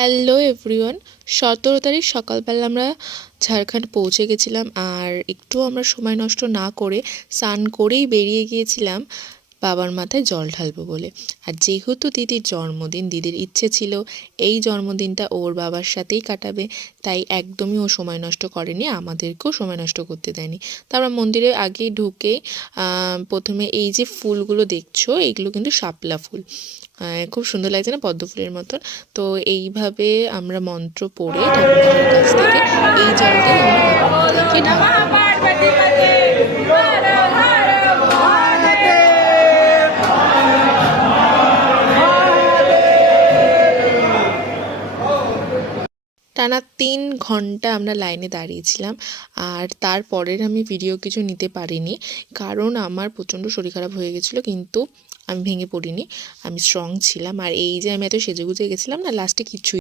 Hello everyone. 17 তারিখ সকালবেলা আমরা ঝাড়খণ্ড পৌঁছে গেছিলাম, আর একটু আমরা সময় নষ্ট না করে স্নান করেই বেরিয়ে গিয়েছিলাম বাবার মাথায় জল ঢালবো বলে। আর যেহেতু দিদির জন্মদিন, দিদির ইচ্ছে ছিল এই জন্মদিনটা ওর বাবার সাথেই কাটাবে, তাই একদমই ও সময় নষ্ট করেনি, আমাদেরকেও সময় নষ্ট করতে দেয়নি। তারপর মন্দিরে আগেই ঢুকে প্রথমে এই যে ফুলগুলো দেখছো, এইগুলো কিন্তু শাপলা ফুল, খুব সুন্দর লাগছে না, পদ্ম ফুলের মতন। তো এইভাবে আমরা মন্ত্র পড়ে ঠাকুরমশাইয়ের কাছ থেকে এই জলটাই আমরা বাবার মাথায় গিয়ে ঢালবো। টানা 3 ঘন্টা আমরা লাইনে দাঁড়িয়েছিলাম, আর তারপরের আমি ভিডিও কিছু নিতে পারিনি, কারণ আমার প্রচণ্ড শরীর খারাপ হয়ে গেছিলো। কিন্তু আমি ভেঙে পড়িনি, আমি স্ট্রং ছিলাম। আর এই যে আমি এত সেজেগুজে গেছিলাম না, লাস্টে কিচ্ছুই